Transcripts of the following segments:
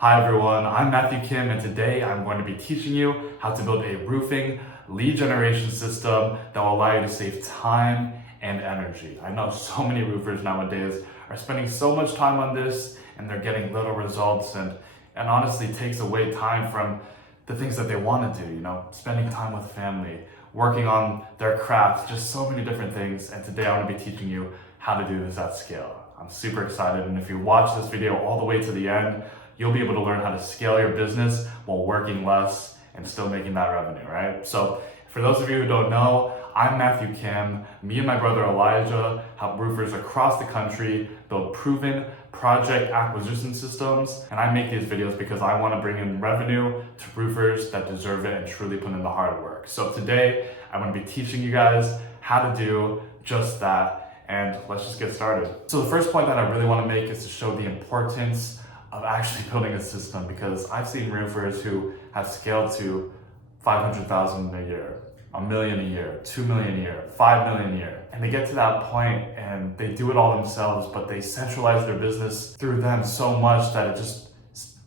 Hi everyone, I'm Matthew Kim, and today I'm going to be teaching you how to build a roofing lead generation system that will allow you to save time and energy. I know so many roofers nowadays are spending so much time on this and they're getting little results and honestly takes away time from the things that they want to do, spending time with family, working on their crafts, just so many different things. And today I'm going to be teaching you how to do this at scale. I'm super excited, and if you watch this video all the way to the end, you'll be able to learn how to scale your business while working less and still making that revenue, right? So for those of you who don't know, I'm Matthew Kim. Me and my brother Elijah help roofers across the country build proven project acquisition systems. And I make these videos because I want to bring in revenue to roofers that deserve it and truly put in the hard work. So today, I'm going to be teaching you guys how to do just that. And let's just get started. So the first point that I really want to make is to show the importance of actually building a system, because I've seen roofers who have scaled to 500,000 a year, $1 million a year, 2 million a year, 5 million a year. And they get to that point and they do it all themselves, but they centralize their business through them so much that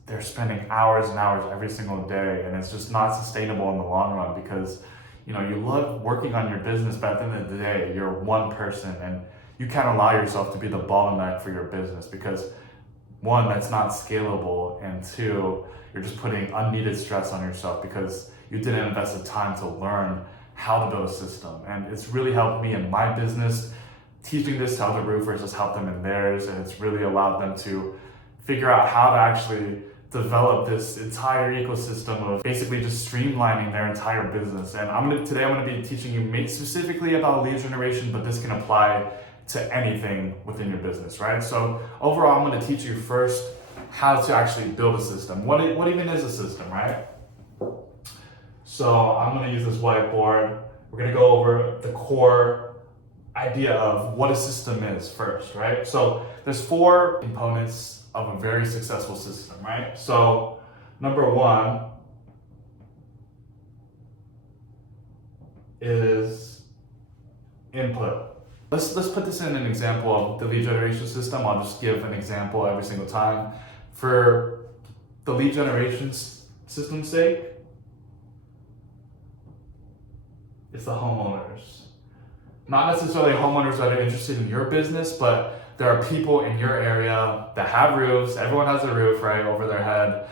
they're spending hours and hours every single day, and it's just not sustainable in the long run, because you love working on your business, but at the end of the day, you're one person and you can't allow yourself to be the bottleneck for your business, because one, that's not scalable, and two, you're just putting unneeded stress on yourself because you didn't invest the time to learn how to build a system. And it's really helped me in my business. Teaching this to other roofers has helped them in theirs, and it's really allowed them to figure out how to actually develop this entire ecosystem of basically just streamlining their entire business. And today I'm going to be teaching you specifically about lead generation, but this can apply to anything within your business, right? So overall, I'm going to teach you first how to actually build a system. What even is a system, right? So I'm going to use this whiteboard. We're going to go over the core idea of what a system is first, right? So there's 4 components of a very successful system, right? So number 1 is input. Let's put this in an example of the lead generation system. I'll just give an example every single time. For the lead generation system's sake, it's the homeowners. Not necessarily homeowners that are interested in your business, but there are people in your area that have roofs. Everyone has a roof, right, over their head,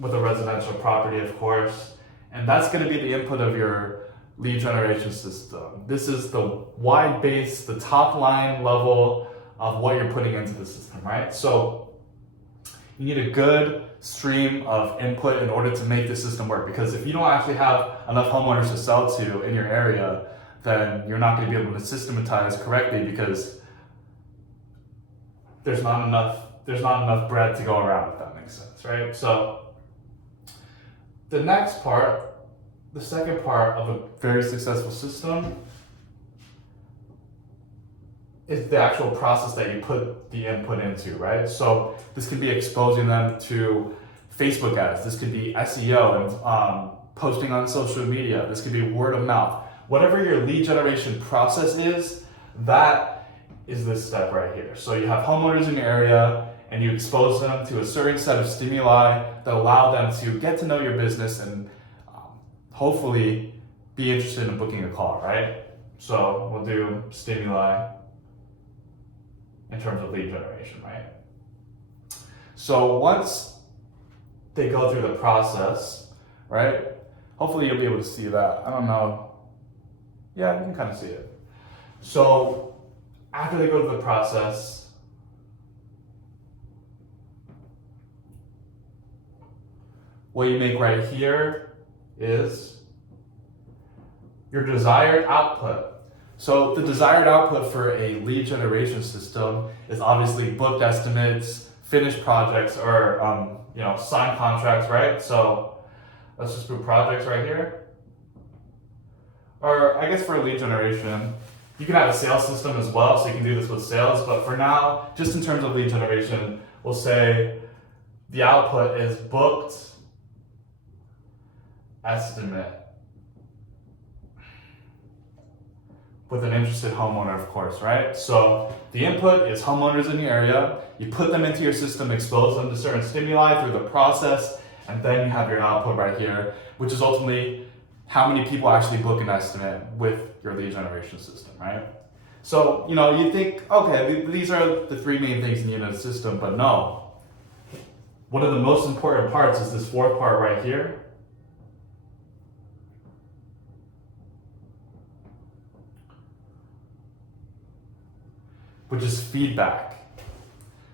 with a residential property, of course. And that's going to be the input of your lead generation system. This is the wide base, the top line level of what you're putting into the system, right? So you need a good stream of input in order to make the system work, because if you don't actually have enough homeowners to sell to in your area, then you're not going to be able to systematize correctly, because there's not enough bread to go around, if that makes sense, right? So the next part, the second part of a very successful system, is the actual process that you put the input into, right? So this could be exposing them to Facebook ads. This could be SEO and posting on social media. This could be word of mouth. Whatever your lead generation process is, that is this step right here. So you have homeowners in your area and you expose them to a certain set of stimuli that allow them to get to know your business and hopefully be interested in booking a call, right? So we'll do stimuli in terms of lead generation, right? So once they go through the process, right? Hopefully you'll be able to see that. I don't know. Yeah, you can kind of see it. So after they go through the process, what you make right here is your desired output. So the desired output for a lead generation system is obviously booked estimates, finished projects, or signed contracts, right? So let's just put projects right here. Or I guess for a lead generation, you can have a sales system as well, so you can do this with sales. But for now, just in terms of lead generation, we'll say the output is booked estimate with an interested homeowner, of course, right? So the input is homeowners in your area. You put them into your system, expose them to certain stimuli through the process, and then you have your output right here, which is ultimately how many people actually book an estimate with your lead generation system, right? So, you think, okay, these are the three main things you need in a system, but no. One of the most important parts is this fourth part right here. Which is feedback.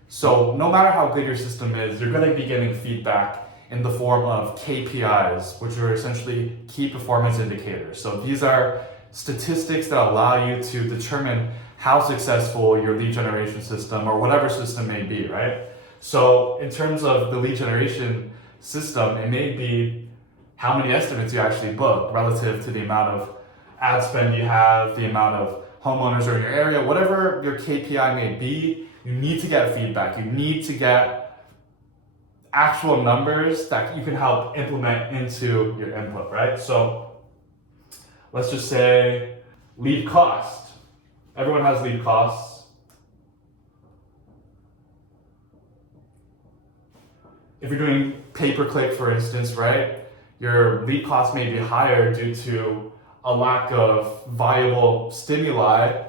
So no matter how good your system is, you're going to be getting feedback in the form of KPIs, which are essentially key performance indicators. So these are statistics that allow you to determine how successful your lead generation system or whatever system may be, right? So in terms of the lead generation system, it may be how many estimates you actually book relative to the amount of ad spend you have, the amount of homeowners are in your area, whatever your KPI may be, you need to get feedback. You need to get actual numbers that you can help implement into your input, right? So let's just say lead cost. Everyone has lead costs. If you're doing pay-per-click, for instance, right, your lead cost may be higher due to a lack of viable stimuli,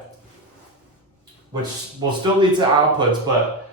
which will still lead to outputs, but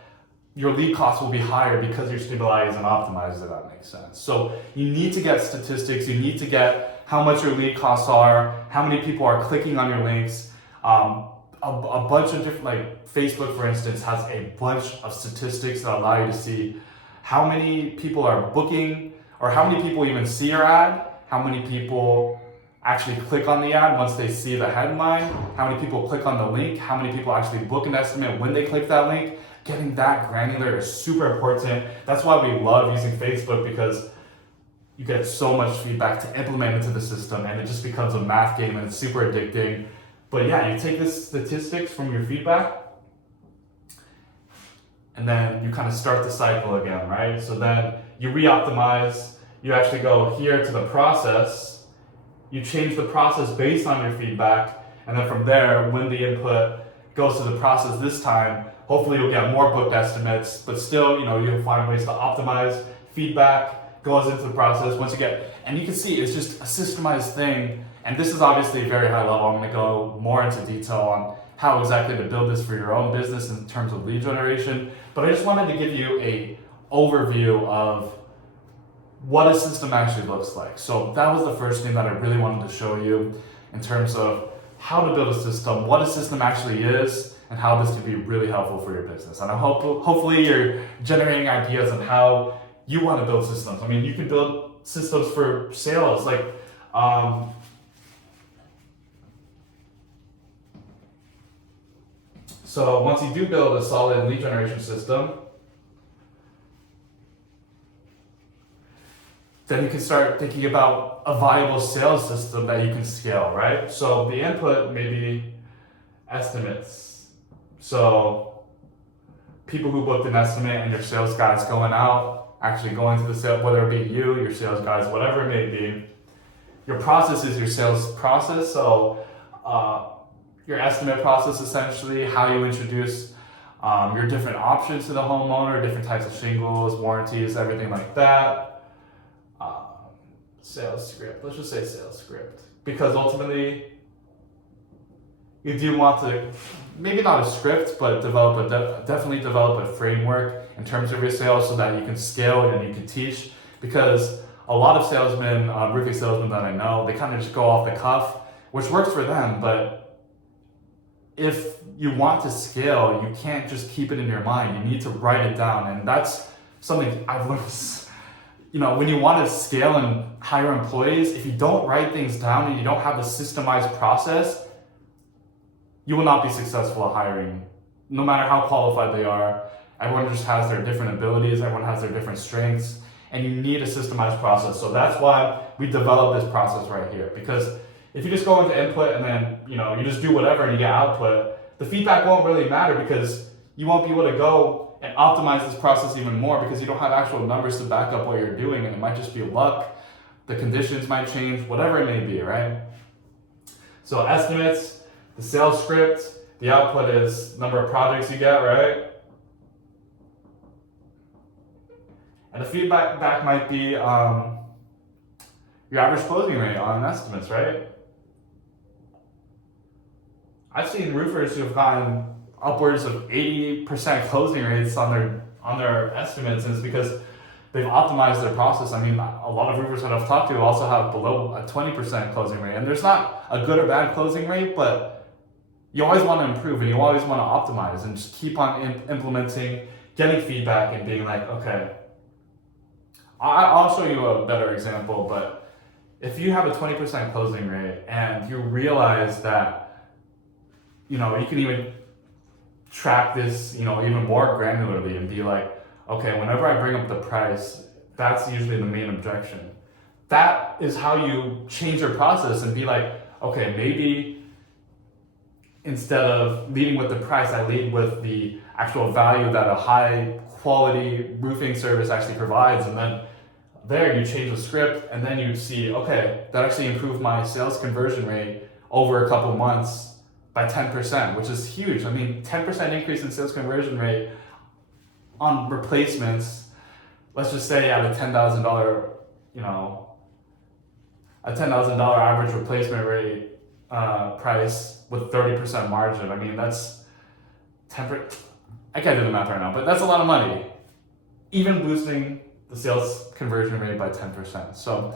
your lead cost will be higher because your stimuli isn't optimized, if that makes sense. So you need to get statistics, you need to get how much your lead costs are, how many people are clicking on your links. A bunch of different, like Facebook, for instance, has a bunch of statistics that allow you to see how many people are booking, or how many people even see your ad, how many people actually click on the ad once they see the headline, how many people click on the link, how many people actually book an estimate when they click that link. Getting that granular is super important. That's why we love using Facebook, because you get so much feedback to implement into the system, and it just becomes a math game and it's super addicting. But yeah, you take this statistics from your feedback, and then you kind of start the cycle again, right? So then you re-optimize, you actually go here to the process, you change the process based on your feedback, and then from there, when the input goes to the process this time, hopefully you'll get more booked estimates, but still, you'll find ways to optimize. Feedback goes into the process once you get, and you can see it's just a systemized thing. And this is obviously very high level. I'm gonna go more into detail on how exactly to build this for your own business in terms of lead generation. But I just wanted to give you a overview of what a system actually looks like. So that was the first thing that I really wanted to show you in terms of how to build a system, what a system actually is, and how this can be really helpful for your business. And I hope hopefully you're generating ideas on how you want to build systems. I mean, you can build systems for sales, like so once you do build a solid lead generation system, then you can start thinking about a viable sales system that you can scale, right? So the input may be estimates. So people who booked an estimate and your sales guys going out, actually going to the sale, whether it be you, your sales guys, whatever it may be. Your process is your sales process. So your estimate process, essentially, how you introduce your different options to the homeowner, different types of shingles, warranties, everything like that. Sales script, let's just say sales script, because ultimately you do want to, maybe not a script, but definitely develop a framework in terms of your sales so that you can scale and you can teach, because a lot of salesmen, roofing salesmen that I know, they kind of just go off the cuff, which works for them, but if you want to scale, you can't just keep it in your mind. You need to write it down, and that's something I've learned. When you want to scale and hire employees, if you don't write things down and you don't have a systemized process, you will not be successful at hiring, no matter how qualified they are. Everyone just has their different abilities, everyone has their different strengths, and you need a systemized process. So that's why we developed this process right here, because if you just go into input and then you just do whatever and you get output, the feedback won't really matter, because you won't be able to go and optimize this process even more, because you don't have actual numbers to back up what you're doing, and it might just be luck. The conditions might change, whatever it may be, right? So estimates, the sales script, the output is number of projects you get, right? And the feedback back might be your average closing rate on estimates, right? I've seen roofers who have gotten upwards of 80% closing rates on their estimates, and it's because they've optimized their process. I mean, a lot of roofers that I've talked to also have below a 20% closing rate, and there's not a good or bad closing rate, but you always want to improve and you always want to optimize and just keep on implementing, getting feedback, and being like, okay, I'll show you a better example, but if you have a 20% closing rate and you realize that, you can even track this, even more granularly and be like, okay, whenever I bring up the price, that's usually the main objection. That is how you change your process and be like, okay, maybe instead of leading with the price, I lead with the actual value that a high quality roofing service actually provides. And then there you change the script, and then you see, okay, that actually improved my sales conversion rate over a couple months by 10%, which is huge. I mean, 10% increase in sales conversion rate on replacements, let's just say at a $10,000, a $10,000 average replacement rate price with 30% margin. I mean, that's 10%. I can't do the math right now, but that's a lot of money. Even boosting the sales conversion rate by 10%. So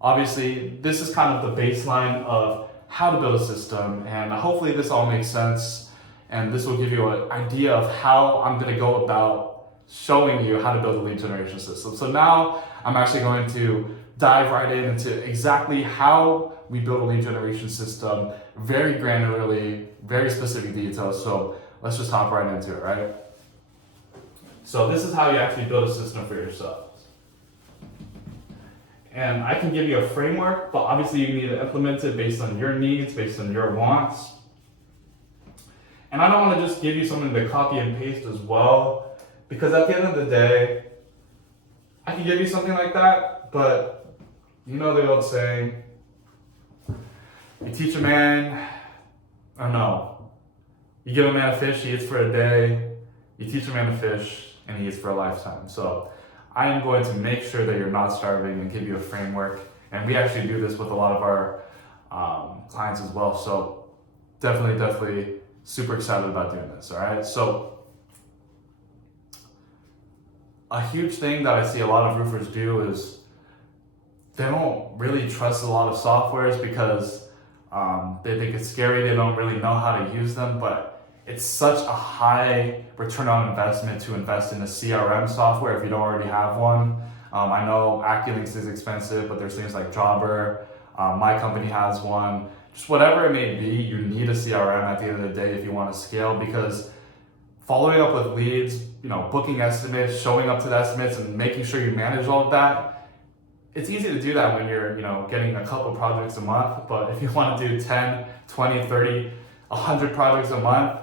obviously, this is kind of the baseline of how to build a system, and hopefully this all makes sense, and this will give you an idea of how I'm going to go about showing you how to build a lead generation system. So now I'm actually going to dive right into exactly how we build a lead generation system, very granularly, very specific details. So let's just hop right into it, right? So this is how you actually build a system for yourself. And I can give you a framework, but obviously you need to implement it based on your needs, based on your wants. And I don't want to just give you something to copy and paste as well, because at the end of the day, I can give you something like that, but you know the old saying, you teach a man, or no, you give a man a fish, he eats for a day, you teach a man to fish, and he eats for a lifetime. So I am going to make sure that you're not starving and give you a framework. And we actually do this with a lot of our clients as well. So definitely super excited about doing this, all right? So a huge thing that I see a lot of roofers do is they don't really trust a lot of softwares because they think it's scary. They don't really know how to use them, but it's such a high return on investment to invest in a CRM software if you don't already have one. I know AccuLynx is expensive, but there's things like Jobber. My company has one. Just whatever it may be, you need a CRM at the end of the day if you want to scale, because following up with leads, booking estimates, showing up to the estimates, and making sure you manage all of that, it's easy to do that when you're getting a couple projects a month. But if you want to do 10, 20, 30, 100 projects a month,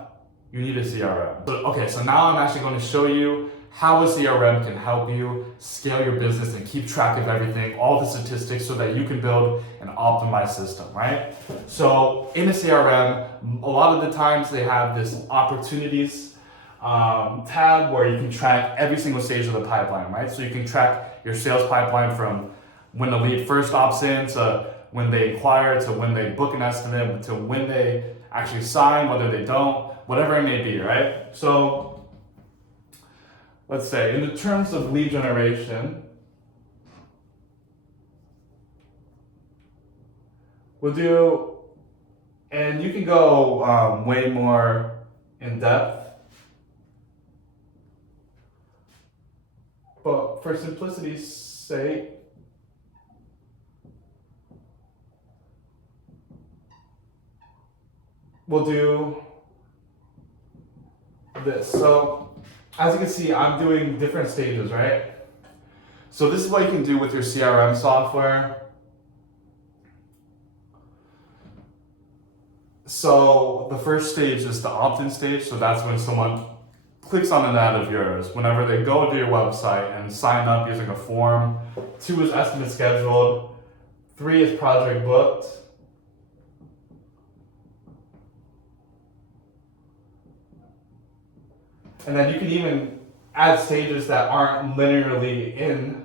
you need a CRM. So now I'm actually going to show you how a CRM can help you scale your business and keep track of everything, all the statistics, so that you can build an optimized system, right? So in a CRM, a lot of the times they have this opportunities tab where you can track every single stage of the pipeline, right? So you can track your sales pipeline from when the lead first opts in to when they inquire, to when they book an estimate, to when they actually sign, whether they don't, whatever it may be, right? So let's say in the terms of lead generation, we'll do, and you can go way more in depth, but for simplicity's sake, we'll do this. So as you can see, I'm doing different stages, right? So this is what you can do with your CRM software. So the first stage is the opt-in stage. So that's when someone clicks on an ad of yours. Whenever they go to your website and sign up using a form. 2 is estimate scheduled. 3 is project booked. And then you can even add stages that aren't linearly in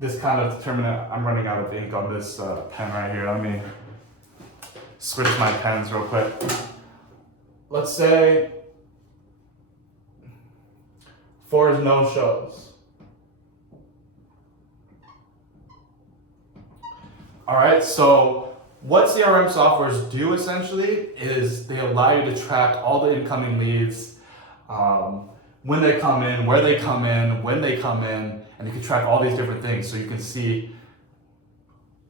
this kind of determinant. I'm running out of ink on this pen right here. Let me switch my pens real quick. Let's say 4 is no shows. All right, so what CRM softwares do essentially is they allow you to track all the incoming leads, when they come in, where they come in, when they come in, and you can track all these different things so you can see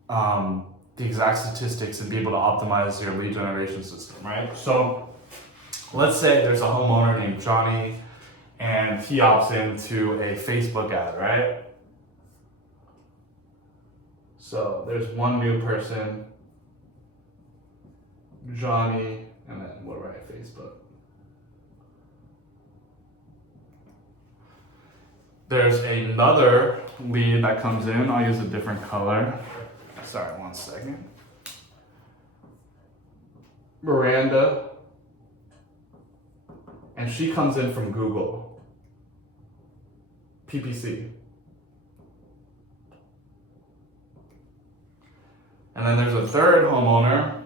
the exact statistics and be able to optimize your lead generation system, right? So let's say there's a homeowner named Johnny and he opts into a Facebook ad, right? So there's one new person, Johnny, and then we'll write Facebook. There's another lead that comes in. I'll use a different color. Sorry, one second. Miranda. And she comes in from Google. PPC. And then there's a third homeowner.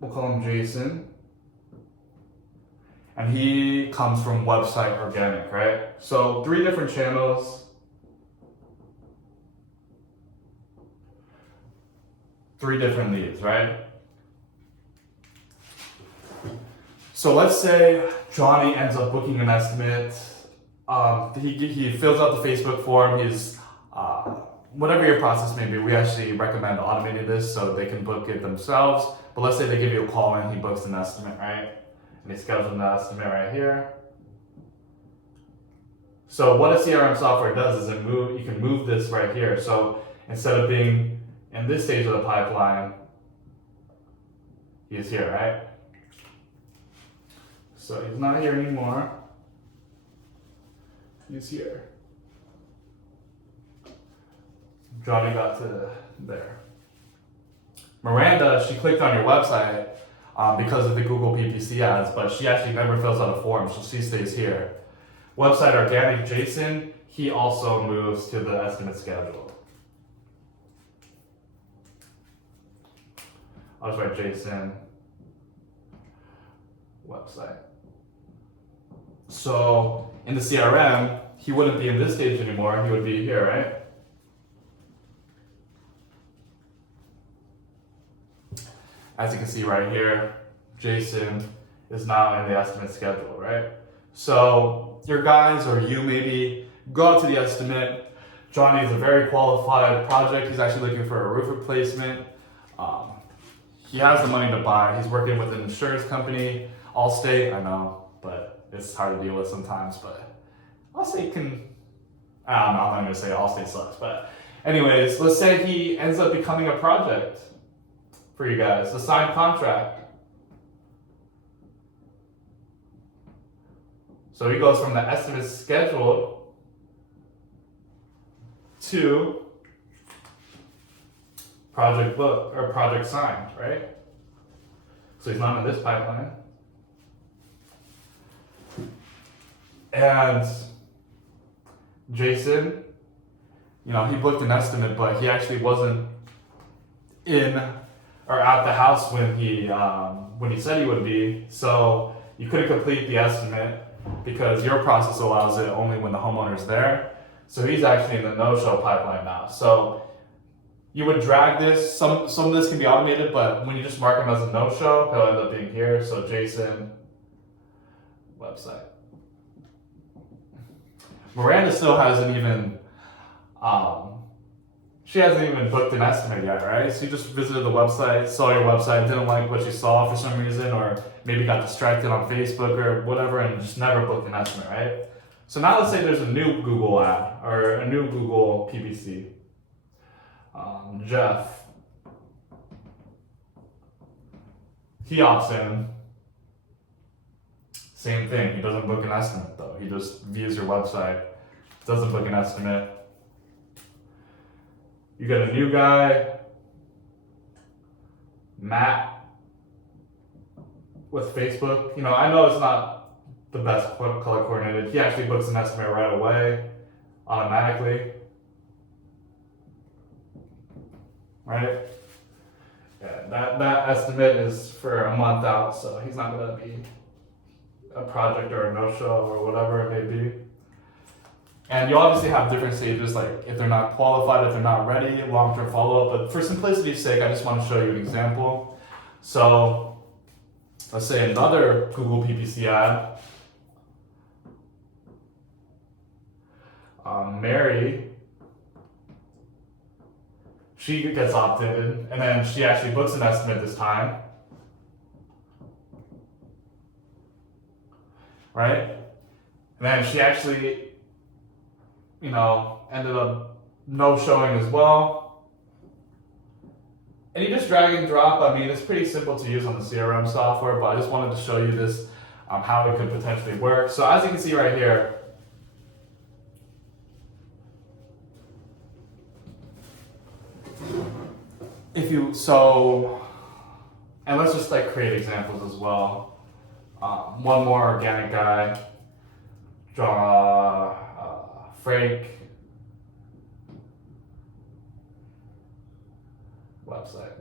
We'll call him Jason. And he comes from website organic, right? So 3 different channels. 3 different leads, right? So let's say Johnny ends up booking an estimate. He fills out the Facebook form. He's whatever your process may be. We actually recommend automating this so they can book it themselves. But let's say they give you a call and he books an estimate, right? And they schedule the estimate right here. So what a CRM software does is you can move this right here. So instead of being in this stage of the pipeline, he's here, right? So he's not here anymore. He's here. Johnny got to there. Miranda, she clicked on your website because of the Google PPC ads, but she actually never fills out a form, so she stays here. Website organic Jason, he also moves to the estimate schedule. I'll just write Jason website. So in the CRM, he wouldn't be in this stage anymore, he would be here, right? As you can see right here, Jason is now in the estimate schedule, right? So your guys or you maybe go out to the estimate. Johnny is a very qualified project. He's actually looking for a roof replacement. He has the money to buy. He's working with an insurance company, Allstate, I know, but it's hard to deal with sometimes, but Allstate can, I don't know, I'm not gonna say Allstate sucks, but anyways, let's say he ends up becoming a project for you guys, a signed contract. So he goes from the estimate scheduled to project book or project signed, right? So he's not in this pipeline. And Jason, he booked an estimate, but he actually wasn't in or at the house when he said he would be. So you couldn't complete the estimate because your process allows it only when the homeowner's there. So he's actually in the no-show pipeline now. So you would drag this. Some of this can be automated, but when you just mark him as a no-show, he'll end up being here. So Jason website. Miranda still hasn't even she hasn't even booked an estimate yet, right? She just visited the website, saw your website, didn't like what she saw for some reason, or maybe got distracted on Facebook or whatever and just never booked an estimate, right? So now let's say there's a new Google ad or a new Google PPC. Jeff. He opts in. Same thing, he doesn't book an estimate though. He just views your website, doesn't book an estimate. You got a new guy, Matt. with Facebook, I know it's not the best color coordinated. He actually books an estimate right away, automatically. Right? Yeah, that estimate is for a month out, so he's not gonna be a project or a no-show or whatever it may be. And you obviously have different stages, like if they're not qualified, if they're not ready, long-term follow-up. But for simplicity's sake, I just want to show you an example. So let's say another Google PPC ad. Mary, she gets opted in, and then she actually books an estimate this time. Right? And then she actually, ended up no-showing as well. And you just drag and drop. I mean, it's pretty simple to use on the CRM software, but I just wanted to show you this, how it could potentially work. So as you can see right here, and let's just create examples as well. One more organic guy, Frank website.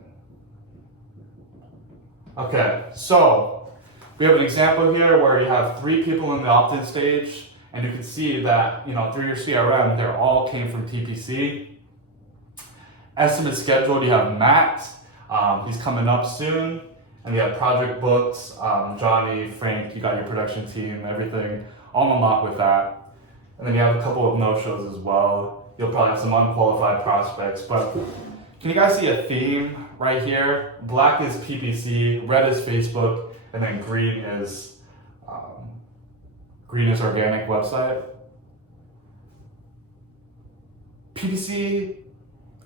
Okay, so we have an example here where you have 3 people in the opt-in stage, and you can see that through your CRM, they all came from TPC. Estimate scheduled, you have Matt, he's coming up soon, and you have project books, Johnny, Frank, you got your production team, everything, all unlocked with that. And then you have a couple of no-shows as well. You'll probably have some unqualified prospects, but can you guys see a theme right here? Black is PPC, red is Facebook, and then green is organic website. PPC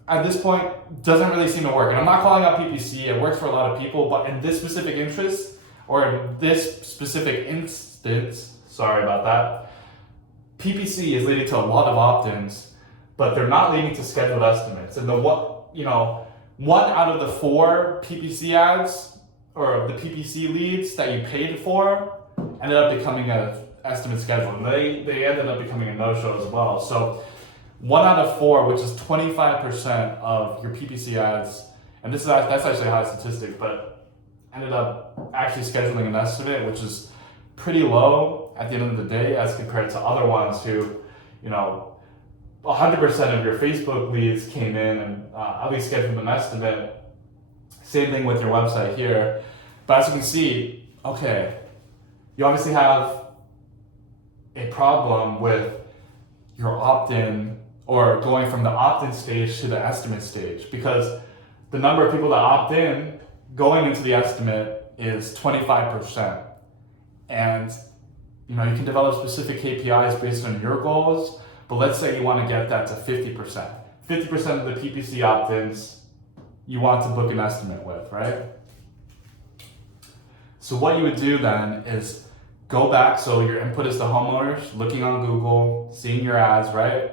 at this point doesn't really seem to work. And I'm not calling out PPC, it works for a lot of people, but in this specific interest, or in this specific instance, sorry about that, PPC is leading to a lot of opt-ins, but they're not leading to scheduled estimates. And one out of the 4 PPC ads, or the PPC leads that you paid for, ended up becoming an estimate schedule. And they ended up becoming a no-show as well. So 1 out of 4, which is 25% of your PPC ads, and that's actually a high statistic, but ended up actually scheduling an estimate, which is pretty low at the end of the day as compared to other ones who, 100% of your Facebook leads came in and at least scheduled an estimate. Same thing with your website here. But as you can see, okay, you obviously have a problem with your opt-in, or going from the opt-in stage to the estimate stage, because the number of people that opt in going into the estimate is 25%. And you can develop specific KPIs based on your goals, but let's say you want to get that to 50%. 50% of the PPC opt-ins you want to book an estimate with, right? So what you would do then is go back, so your input is the homeowners, looking on Google, seeing your ads, right?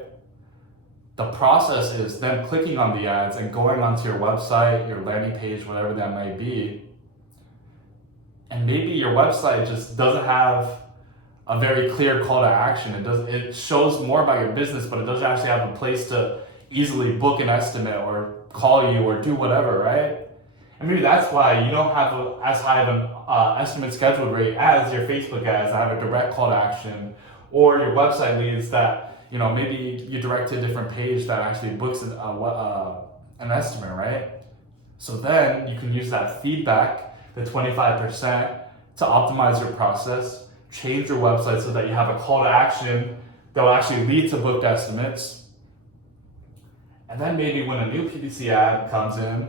The process is then clicking on the ads and going onto your website, your landing page, whatever that may be. And maybe your website just doesn't have a very clear call to action. It shows more about your business, but it doesn't actually have a place to easily book an estimate or call you or do whatever, right? And maybe that's why you don't have as high of an estimate scheduled rate as your Facebook ads that have a direct call to action, or your website leads that maybe you direct to a different page that actually books an estimate, right? So then you can use that feedback, the 25%, to optimize your process, change your website so that you have a call to action that will actually lead to booked estimates. And then maybe when a new PPC ad comes in,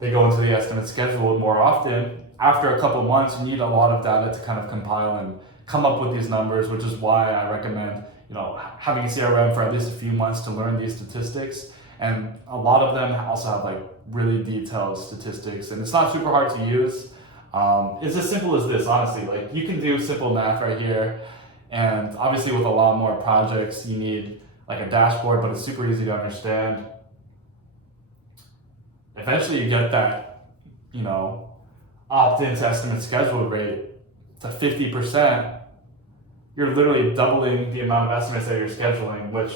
they go into the estimate schedule more often. After a couple months, you need a lot of data to kind of compile and come up with these numbers, which is why I recommend having a CRM for at least a few months to learn these statistics. And a lot of them also have really detailed statistics, and it's not super hard to use. It's as simple as this, honestly. You can do simple math right here, and obviously with a lot more projects, you need a dashboard, but it's super easy to understand. Eventually you get that, opt into estimate scheduled rate to 50%, you're literally doubling the amount of estimates that you're scheduling, which,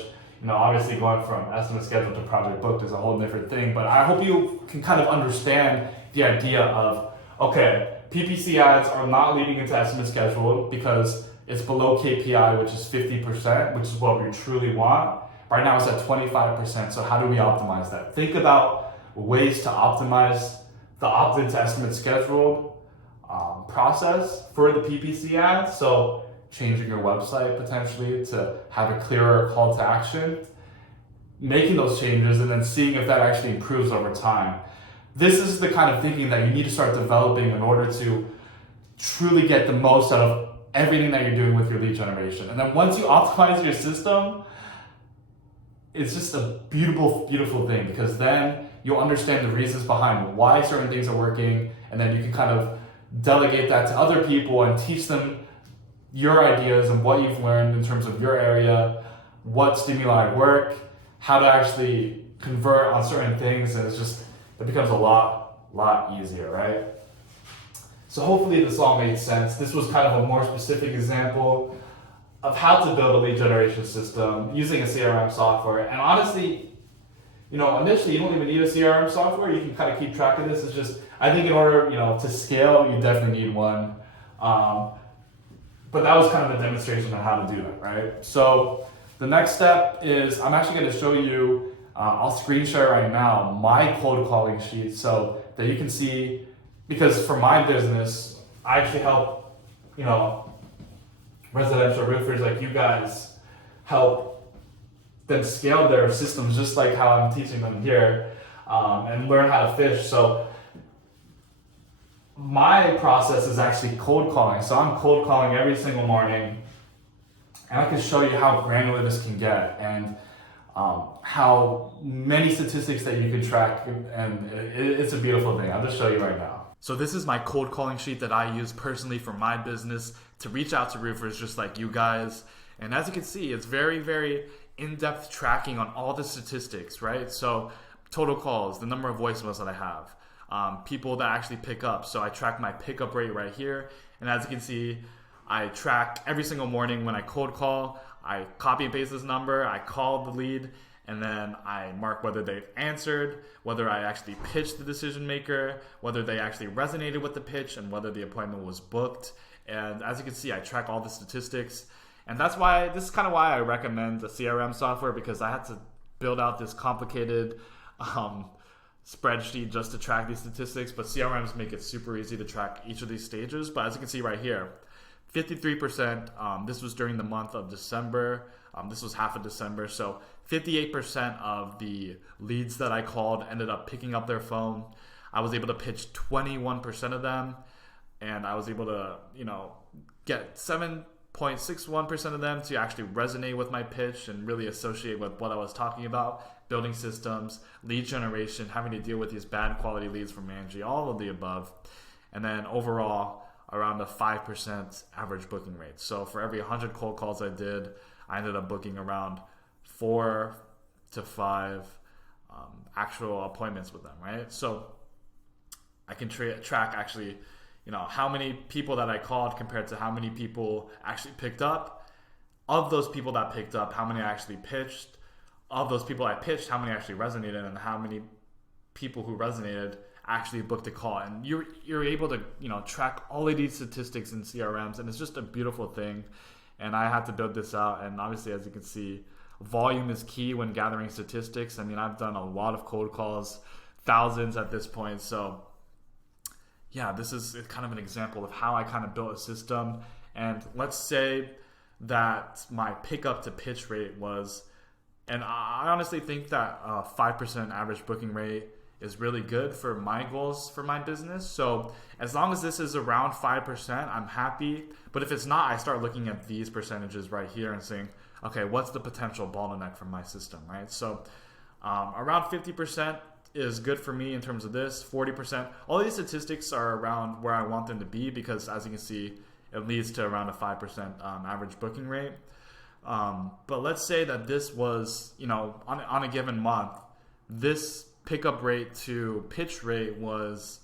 obviously going from estimate scheduled to project booked is a whole different thing. But I hope you can kind of understand the idea of, okay, PPC ads are not leading into estimate scheduled because it's below KPI, which is 50%, which is what we truly want. Right now it's at 25%, so how do we optimize that? Think about ways to optimize the opt-in to estimate scheduled process for the PPC ads. So changing your website potentially to have a clearer call to action, making those changes, and then seeing if that actually improves over time. This is the kind of thinking that you need to start developing in order to truly get the most out of everything that you're doing with your lead generation. And then once you optimize your system, it's just a beautiful, beautiful thing, because then you'll understand the reasons behind why certain things are working, and then you can kind of delegate that to other people and teach them your ideas and what you've learned in terms of your area, what stimuli work, how to actually convert on certain things, and it becomes a lot easier, right? So hopefully this all made sense. This was kind of a more specific example of how to build a lead generation system using a CRM software. And honestly, initially you don't even need a CRM software. You can kind of keep track of this. It's just, I think in order, to scale, you definitely need one. But that was kind of a demonstration on how to do that, right? So the next step is I'm actually going to show you, I'll screen share right now, my cold calling sheet so that you can see, because for my business, I actually help, residential roofers like you guys, help them scale their systems just like how I'm teaching them here, and learn how to fish. So my process is actually cold calling. So I'm cold calling every single morning, and I can show you how granular this can get, and how many statistics that you can track, and it's a beautiful thing. I'll just show you right now. So this is my cold calling sheet that I use personally for my business to reach out to roofers just like you guys. And as you can see, it's very, very in-depth tracking on all the statistics, right? So total calls, the number of voicemails that I have, people that actually pick up. So I track my pickup rate right here. And as you can see, I track every single morning when I cold call, I copy and paste this number, I call the lead, and then I mark whether they answered, whether I actually pitched the decision maker, whether they actually resonated with the pitch, and whether the appointment was booked. And as you can see, I track all the statistics. And this is kind of why I recommend the CRM software, because I had to build out this complicated spreadsheet just to track these statistics. But CRMs make it super easy to track each of these stages. But as you can see right here, 53%, this was during the month of December. This was half of December. So 58% of the leads that I called ended up picking up their phone. I was able to pitch 21% of them, and I was able to, get 7.61% of them to actually resonate with my pitch and really associate with what I was talking about: building systems, lead generation, having to deal with these bad quality leads from Angie, all of the above. And then overall, around a 5% average booking rate. So for every 100 cold calls I did, I ended up booking around 4 to 5 actual appointments with them, right? So I can track actually, how many people that I called compared to how many people actually picked up. Of those people that picked up, how many I actually pitched. Of those people I pitched, how many actually resonated, and how many people who resonated actually booked a call. And you're able to track all of these statistics in CRMs, and it's just a beautiful thing. And I had to build this out, and obviously, as you can see, volume is key when gathering statistics. I mean, I've done a lot of cold calls, thousands at this point. So yeah, this is kind of an example of how I kind of built a system. And let's say that my pickup to pitch rate was, and I honestly think that 5% average booking rate is really good for my goals for my business. So as long as this is around 5%, I'm happy. But if it's not, I start looking at these percentages right here and saying, okay, what's the potential bottleneck for my system, right? So around 50% is good for me in terms of this. 40%, all these statistics are around where I want them to be, because as you can see, it leads to around a 5% average booking rate. But let's say that this was, on a given month, this pickup rate to pitch rate was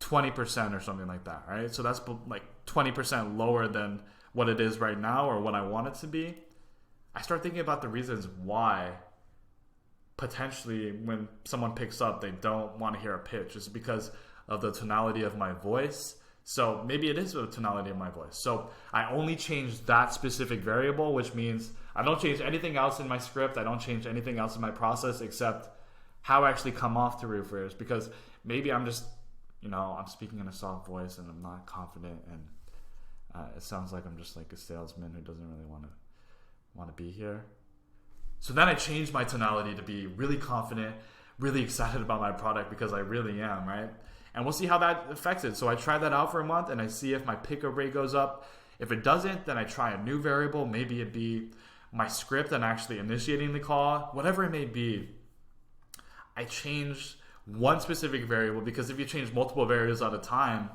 20% or something like that, right? So that's like 20% lower than what it is right now or what I want it to be. I start thinking about the reasons why potentially when someone picks up, they don't want to hear a pitch. It's because of the tonality of my voice. So maybe it is the tonality of my voice. So I only change that specific variable, which means I don't change anything else in my script. I don't change anything else in my process except how I actually come off to roofers, because maybe I'm just, I'm speaking in a soft voice and I'm not confident, and it sounds like I'm just like a salesman who doesn't really want to be here. So then I changed my tonality to be really confident, really excited about my product, because I really am, right? And we'll see how that affects it. So I try that out for a month and I see if my pickup rate goes up. If it doesn't, then I try a new variable. Maybe it'd be my script and actually initiating the call, whatever it may be. I change one specific variable, because if you change multiple variables at a time,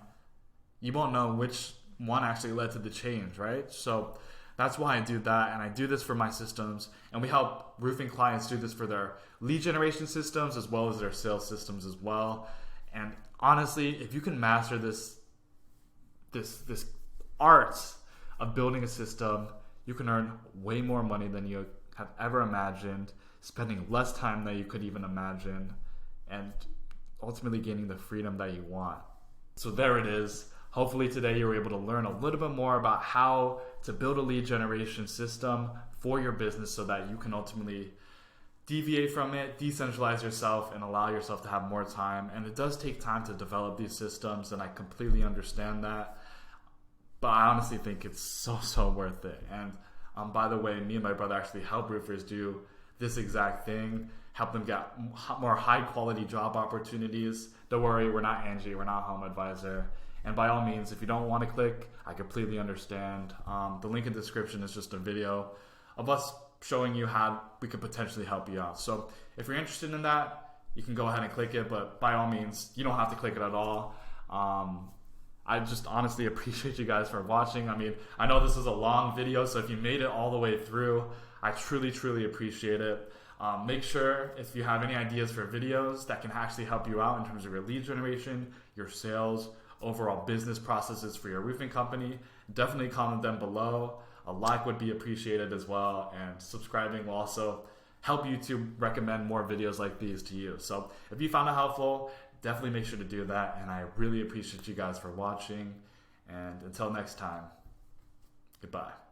you won't know which one actually led to the change, right? So that's why I do that, and I do this for my systems, and we help roofing clients do this for their lead generation systems as well as their sales systems as well. And honestly, if you can master this art of building a system, you can earn way more money than you have ever imagined, spending less time than you could even imagine, and ultimately gaining the freedom that you want. So there it is. Hopefully today you were able to learn a little bit more about how to build a lead generation system for your business so that you can ultimately deviate from it, decentralize yourself, and allow yourself to have more time. And it does take time to develop these systems, and I completely understand that. But I honestly think it's so worth it. And by the way, me and my brother actually help roofers do this exact thing, help them get more high quality job opportunities. Don't worry, we're not Angie, we're not Home Advisor. And by all means, if you don't want to click, I completely understand. The link in the description is just a video of us showing you how we could potentially help you out. So if you're interested in that, you can go ahead and click it, but by all means, you don't have to click it at all. I just honestly appreciate you guys for watching. I mean, I know this is a long video, so if you made it all the way through, I truly appreciate it. Make sure if you have any ideas for videos that can actually help you out in terms of your lead generation, your sales, overall business processes for your roofing company, definitely comment them below. A like would be appreciated as well, and subscribing will also help YouTube recommend more videos like these to you. So if you found it helpful, definitely make sure to do that, and I really appreciate you guys for watching, and until next time, goodbye.